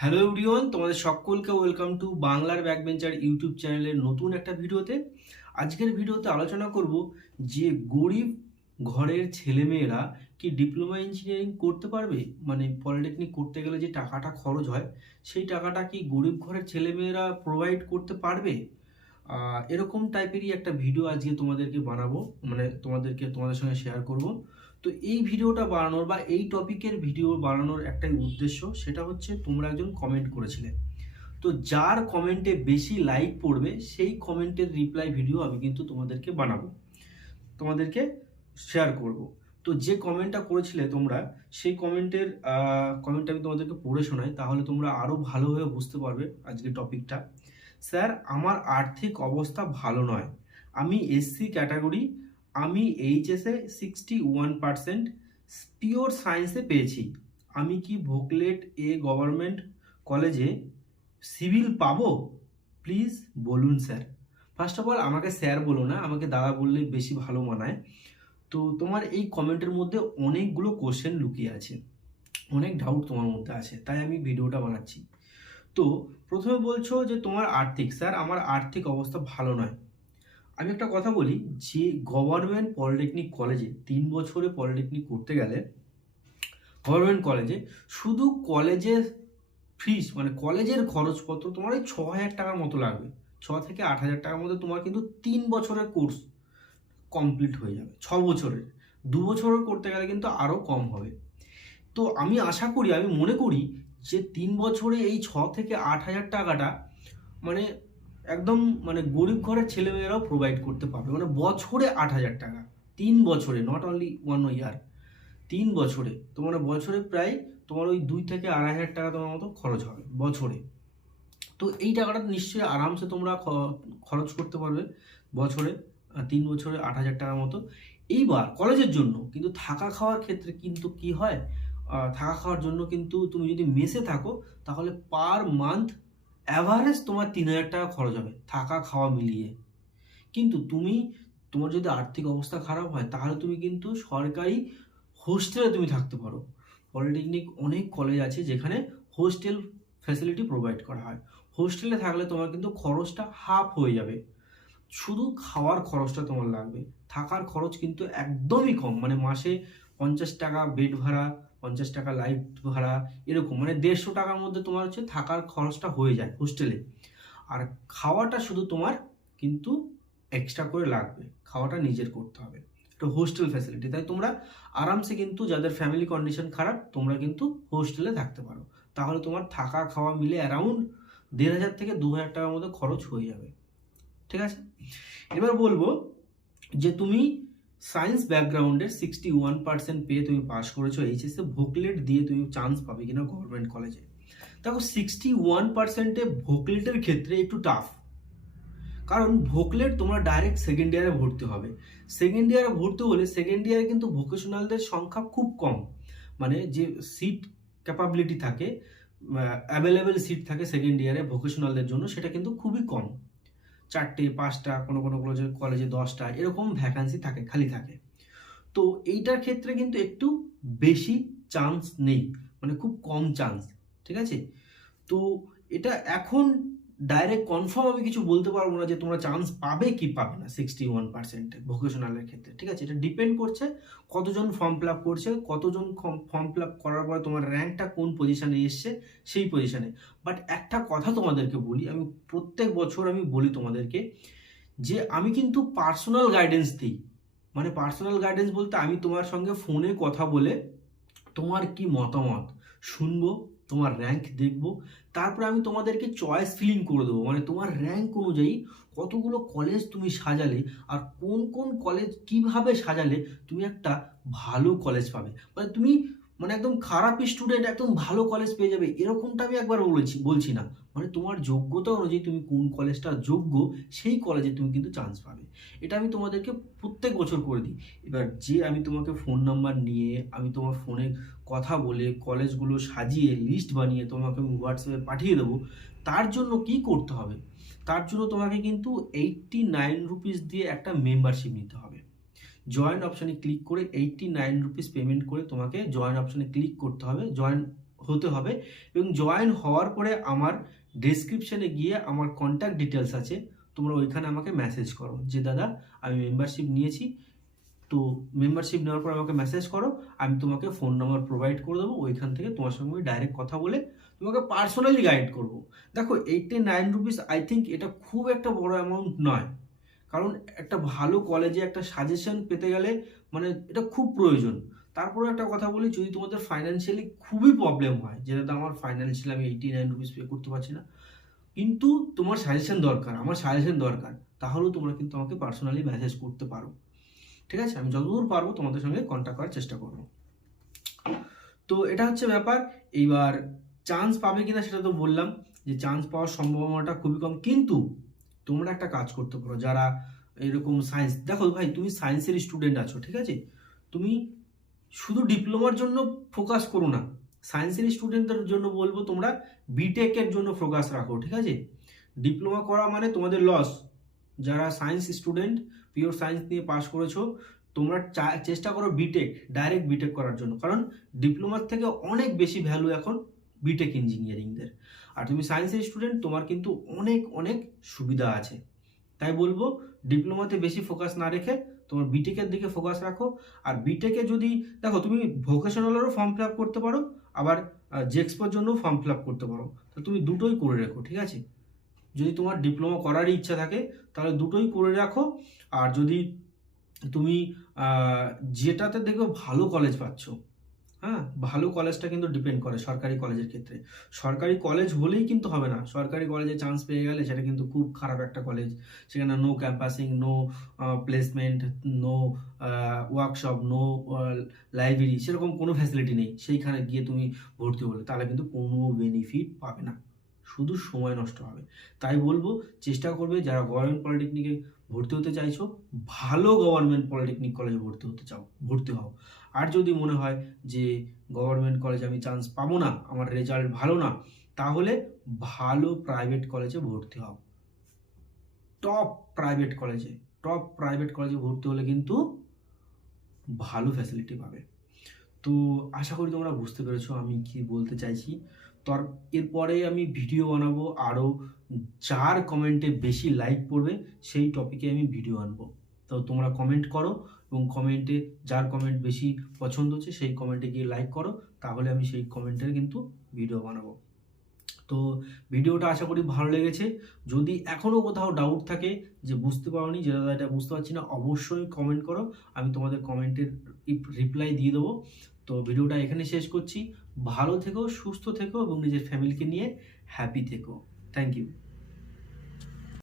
Hello everyone তোমাদের সকলকে welcome to বাংলার ব্যাকবেঞ্চার ইউটিউব চ্যানেলের নতুন একটা ভিডিওতে। আজকের ভিডিওতে আলোচনা করব যে গরিব ঘরের ছেলেমেয়েরা কি ডিপ্লোমা ইঞ্জিনিয়ারিং করতে পারবে? মানে পলিটেকনিক করতে গেলে যে টাকাটা খরচ হয়, সেই টাকাটা কি গরিব ঘরের ছেলেমেয়েরা প্রোভাইড করতে পারবে? এরকম টাইপেরই একটা ভিডিও আজকে তোমাদেরকে বানাবো মানে তোমাদেরকে, তোমাদের সঙ্গে শেয়ার করব। তো এই ভিডিওটা বানানোর বা এই টপিকের ভিডিও বানানোর একটাই উদ্দেশ্য সেটা হচ্ছে তোমরা একজন কমেন্ট করেছিলে। তো যার কমেন্টে বেশি লাইক পড়বে, সেই কমেন্টের রিপ্লাই ভিডিও আমি কিন্তু তোমাদেরকে বানাবো। তোমাদেরকে শেয়ার করব। তো যে কমেন্টটা করেছিলে তোমরা, সেই কমেন্টের কমেন্টটা আমি তোমাদেরকে পড়ে শোনাই, তাহলে তোমরা আরও ভালোভাবে বুঝতে পারবে আজকের টপিকটা স্যার, আমার আর্থিক অবস্থা ভালো নয়। আমি এসসি ক্যাটাগরি আমি এইচএসে সিক্সটি ওয়ান পার্সেন্ট পিওর সায়েন্সে পেয়েছি। আমি কি ভোকলেট এ গভর্নমেন্ট কলেজে সিভিল পাবো? প্লিজ বলুন স্যার ফার্স্ট অফ অল আমাকে স্যার বলো না, আমাকে দাদা বললে বেশি ভালো মানায়। তো তোমার এই কমেন্টের মধ্যে অনেকগুলো কোশ্চেন লুকিয়ে আছে। অনেক ডাউট তোমার মধ্যে আছে, তাই আমি ভিডিওটা বানাচ্ছি। তো প্রথমে বলছো যে তোমার আর্থিক স্যার আমার আর্থিক অবস্থা ভালো নয়। আমি একটা কথা বলি, যে গভর্নমেন্ট পলিটেকনিক কলেজে তিন বছরে পলিটেকনিক করতে গেলে গভর্নমেন্ট কলেজে শুধু কলেজের ফিস মানে কলেজের খরচপত্র তোমার ওই ছ হাজার টাকার মতো লাগবে। ছ থেকে আট হাজার টাকার মধ্যে তোমার কিন্তু তিন বছরের কোর্স কমপ্লিট হয়ে যাবে, ছ বছরের। দু বছরের করতে গেলে কিন্তু আরও কম হবে। তো আমি আশা করি, আমি মনে করি যে তিন বছরে এই ছ থেকে আট হাজার টাকাটা মানে একদম মানে গরিব ঘরের ছেলেমেয়েরাও প্রোভাইড করতে পারবে। মানে বছরে আট হাজার টাকা। তিন বছরে নট অনলি ওয়ান ইয়ার তিন বছরে। তোমার বছরে প্রায় তোমার ওই দুই থেকে আড়াই হাজার টাকা তোমার মতো খরচ হবে, বছরে। তো এই টাকাটা নিশ্চয়ই আরামসে তোমরা খরচ করতে পারবে বছরে তিন বছরে আট হাজার টাকার মতো। এইবার কলেজের জন্য কিন্তু থাকা খাওয়ার ক্ষেত্রে কিন্তু কি হয়? থাকা খাওয়ার জন্য কিন্তু তুমি যদি মেসে থাকো, তাহলে পার মান্থ অ্যাভারেজ তোমার তিন হাজার টাকা খরচ হবে, থাকা, খাওয়া মিলিয়ে। কিন্তু তুমি, তোমার যদি আর্থিক অবস্থা খারাপ হয়, তাহলে তুমি কিন্তু সরকারি হোস্টেলে তুমি থাকতে পারো। পলিটেকনিক অনেক কলেজ আছে যেখানে হোস্টেল ফ্যাসিলিটি প্রোভাইড করা হয়। হোস্টেলে থাকলে তোমার কিন্তু খরচটা হাফ হয়ে যাবে। শুধু খাওয়ার খরচটা তোমার লাগবে। থাকার খরচ কিন্তু একদমই কম মানে মাসে পঞ্চাশ টাকা বেড ভাড়া পঞ্চাশ টাকা লাইট ভাড়া এরকম। মানে দেড়শো টাকার মধ্যে তোমার হচ্ছে থাকার খরচটা হয়ে যায় হোস্টেলে আর খাওয়াটা শুধু তোমার কিন্তু এক্সট্রা করে লাগবে। খাওয়াটা নিজের করতে হবে। এটা হোস্টেল ফ্যাসিলিটি তাই তোমরা আরামসে কিন্তু যাদের ফ্যামিলি কন্ডিশন খারাপ, তোমরা কিন্তু হোস্টেলে থাকতে পারো। তাহলে তোমার থাকা খাওয়া মিলে অ্যারাউন্ড দেড় হাজার থেকে দু হাজার টাকার মতো খরচ হয়ে যাবে। ঠিক আছে? এবার বলব যে তুমি সায়েন্স ব্যাকগ্রাউন্ডের সিক্সটি ওয়ান পার্সেন্ট পেয়ে তুমি পাস করেছ এইচএসে ভোকলেট দিয়ে তুমি চান্স পাবে কিনা গভর্নমেন্ট কলেজে দেখো সিক্সটি ওয়ান পার্সেন্টে ভোকলেটের ক্ষেত্রে একটু টাফ কারণ ভোকলেট তোমার ডাইরেক্ট সেকেন্ড ইয়ারে ভর্তি হবে। সেকেন্ড ইয়ারে ভর্তি হলে সেকেন্ড ইয়ারে কিন্তু ভোকেশনালদের সংখ্যা খুব কম। মানে যে সিট ক্যাপাবিলিটি থাকে অ্যাভেলেবেল সিট থাকে সেকেন্ড ইয়ারে ভোকেশনালদের জন্য, সেটা কিন্তু খুবই কম। চারটে, পাঁচটা, কোনো কোনো কলেজে কলেজে দশটা, এরকম ভ্যাকান্সি থাকে, খালি থাকে। তো এইটার ক্ষেত্রে কিন্তু একটু বেশি চান্স নেই মানে খুব কম চান্স ঠিক আছে? তো এটা এখন ডাইরেক্ট কনফার্ম আমি কিছু বলতে পারব না যে তোমরা চান্স পাবে কি পাবে না সিক্সটি ওয়ান পার্সেন্টে ভোকেশনালের ক্ষেত্রে, ঠিক আছে? এটা ডিপেন্ড করছে কতজন ফর্ম ফিল আপ করছে, কতজন ফর্ম ফিল আপ করার পরে তোমার র্যাঙ্কটা কোন পজিশনে এসছে সেই পজিশনে বাট একটা কথা তোমাদেরকে বলি, আমি প্রত্যেক বছর আমি বলি তোমাদেরকে যে আমি কিন্তু পার্সোনাল গাইডেন্স দিই। মানে পার্সোনাল গাইডেন্স বলতে আমি তোমার সঙ্গে ফোনে কথা বলে তোমার কি মতামত শুনব তোমার র্যাঙ্ক দেখব, তারপরে আমি তোমাদেরকে চয়েস ফিলিং করে দেবো। মানে তোমার র্যাঙ্ক অনুযায়ী কতগুলো কলেজ তুমি সাজালে আর কোন কোন কলেজ কীভাবে সাজালে তুমি একটা ভালো কলেজ পাবে। মানে তুমি মানে একদম খারাপ স্টুডেন্ট একদম ভালো কলেজ পেয়ে যাবে, এরকমটা আমি একবার বলেছি, বলছি না। মানে তোমার যোগ্যতা অনুযায়ী তুমি কোন কলেজটা যোগ্য, সেই কলেজে তুমি কিন্তু চান্স পাবে। এটা আমি তোমাদেরকে প্রত্যেক বছর করে দিই। এবার যে আমি তোমাকে ফোন নাম্বার নিয়ে, আমি তোমার ফোনে কথা বলে কলেজগুলো সাজিয়ে লিস্ট বানিয়ে তোমাকে আমি হোয়াটসঅ্যাপে পাঠিয়ে দেবো, তার জন্য কি করতে হবে? তার জন্য তোমাকে কিন্তু এইটটি নাইন রুপিস দিয়ে একটা মেম্বারশিপ নিতে হবে। জয়েন অপশানে ক্লিক করে এইটটি নাইন রুপিস পেমেন্ট করে তোমাকে জয়েন অপশানে ক্লিক করতে হবে জয়েন হতে হবে এবং জয়েন হওয়ার পরে আমার ডেসক্রিপশনে গিয়ে আমার কন্ট্যাক্ট ডিটেলস আছে, তোমরা ওইখানে আমাকে মেসেজ করো যে, দাদা, আমি মেম্বারশিপ নিয়েছি, তো মেম্বারশিপ নেওয়ার পর আমাকে মেসেজ করো, আমি তোমাকে ফোন নাম্বার প্রোভাইড করে দেবো, ওইখান থেকে তোমার সঙ্গে ডাইরেক্ট কথা বলে তোমাকে পার্সোনালি গাইড করব। দেখো eighty nine rupees I think এটা খুব একটা বড় অ্যামাউন্ট নয়। কারণ একটা ভালো কলেজে একটা সাজেশন পেতে গেলে মানে এটা খুব প্রয়োজন। তারপরে একটা কথা বলি, যদি তোমাদের ফাইন্যান্সিয়ালি খুবই প্রবলেম হয় যে দাদা আমার ফাইন্যান্সিয়ালি আমি এইটি নাইন রুপিস পে করতে পারছি না, কিন্তু তোমার সাজেশন দরকার, আমার সাজেশন দরকার, তাহলেও তোমরা কিন্তু আমাকে পার্সোনালি মেসেজ করতে পারো। ঠিক আছে? আমি যতদূর পারব তোমাদের সঙ্গে কন্ট্যাক্ট করার চেষ্টা করব। তো এটা হচ্ছে ব্যাপার। এইবার চান্স পাবে কিনা সেটা তো বললাম, যে চান্স পাওয়ার সম্ভাবনাটা খুবই কম, কিন্তু তোমরা একটা কাজ করতে পারো। যারা এরকম সায়েন্স দেখো ভাই, তুমি সায়েন্সের স্টুডেন্ট আছো, ঠিক আছে? তুমি শুধু ডিপ্লোমার জন্য ফোকাস করো না। সায়েন্সের স্টুডেন্টদের জন্য বলব তোমরা বিটেকের জন্য ফোকাস রাখো, ঠিক আছে? ডিপ্লোমা করা মানে তোমাদের লস যারা সায়েন্স স্টুডেন্ট পিওর সায়েন্স নিয়ে পাশ করেছ, তোমরা চেষ্টা করো বিটেক ডাইরেক্ট বিটেক করার জন্য। কারণ ডিপ্লোমার থেকে অনেক বেশি ভ্যালু এখন বিটেক ইঞ্জিনিয়ারিংদের আর তুমি সায়েন্সের স্টুডেন্ট তোমার কিন্তু অনেক অনেক সুবিধা আছে। তাই বলব ডিপ্লোমাতে বেশি ফোকাস না রেখে তোমার বিটেকের দিকে ফোকাস রাখো। আর বিটেকে যদি, দেখো, তুমি ভোকেশনালেরও ফর্ম ফিল আপ করতে পারো, আবার জেক্সপোর জন্যও ফর্ম ফিল আপ করতে পারো। তো তুমি দুটোই করে রাখো, ঠিক আছে? যদি তোমার ডিপ্লোমা করারই ইচ্ছা থাকে, তাহলে দুটোই করে রাখো। আর যদি তুমি যেটাতে দেখবে ভালো কলেজ পাচ্ছ হ্যাঁ ভালো কলেজটা কিন্তু ডিপেন্ড করে সরকারি কলেজের ক্ষেত্রে। সরকারি কলেজ হলেই কিন্তু হবে না। সরকারি কলেজে চান্স পেয়ে গেলে সেটা কিন্তু খুব খারাপ একটা কলেজ সেখানে no campusing no placement no workshop no library সেরকম কোনো ফ্যাসিলিটি নেই। সেইখানে গিয়ে তুমি ভর্তি হলে তাহলে কিন্তু কোনো বেনিফিট পাবে না। শুধু সময় নষ্ট হবে। তাই বলব, চেষ্টা করবে যারা গভর্নমেন্ট পলিটেকনিকে ভর্তি হতে চাইছো, ভালো গভর্নমেন্ট পলিটেকনিক কলেজে ভর্তি হতে চাও, ভর্তি হও। আর যদি মনে হয় যে গভর্নমেন্ট কলেজে আমি চান্স পাবো না, আমার রেজাল্ট ভালো না, তাহলে ভালো প্রাইভেট কলেজে ভর্তি হও। টপ প্রাইভেট কলেজে টপ প্রাইভেট কলেজে ভর্তি হলে কিন্তু ভালো ফ্যাসিলিটি পাবে। তো আশা করি তোমরা বুঝতে পেরেছ আমি কি বলতে চাইছি। তোর এরপরে আমি ভিডিও বানাবো আরও যার কমেন্টে বেশি লাইক পড়বে, সেই টপিকে আমি ভিডিও আনব। তো তোমরা কমেন্ট করো এবং কমেন্টে যার কমেন্ট বেশি পছন্দ হচ্ছে, সেই কমেন্টে গিয়ে লাইক করো, তাহলে আমি সেই কমেন্টের কিন্তু ভিডিও বানাবো। তো ভিডিওটা আশা করি ভালো লেগেছে। যদি এখনও কোথাও ডাউট থাকে যে বুঝতে পারোনি দাদা এটা বুঝতে পারছি না, অবশ্যই কমেন্ট করো, আমি তোমাদের কমেন্টের রিপ্লাই দিয়ে দেবো। তো ভিডিওটা এখানে শেষ করছি। ভালো থেকো, সুস্থ থেকো এবং নিজের ফ্যামিলিকে নিয়ে হ্যাপি থেকো। Thank you